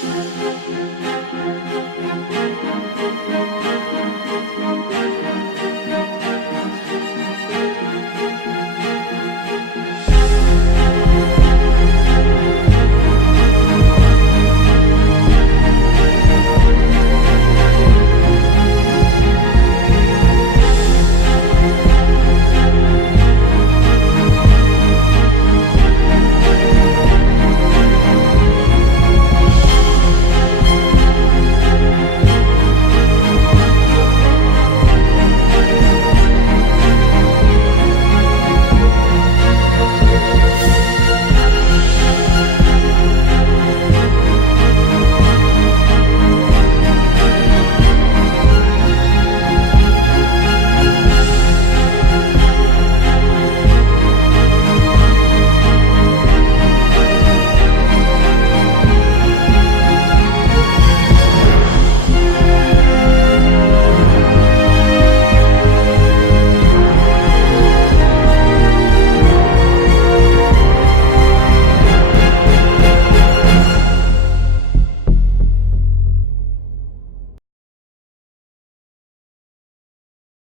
Música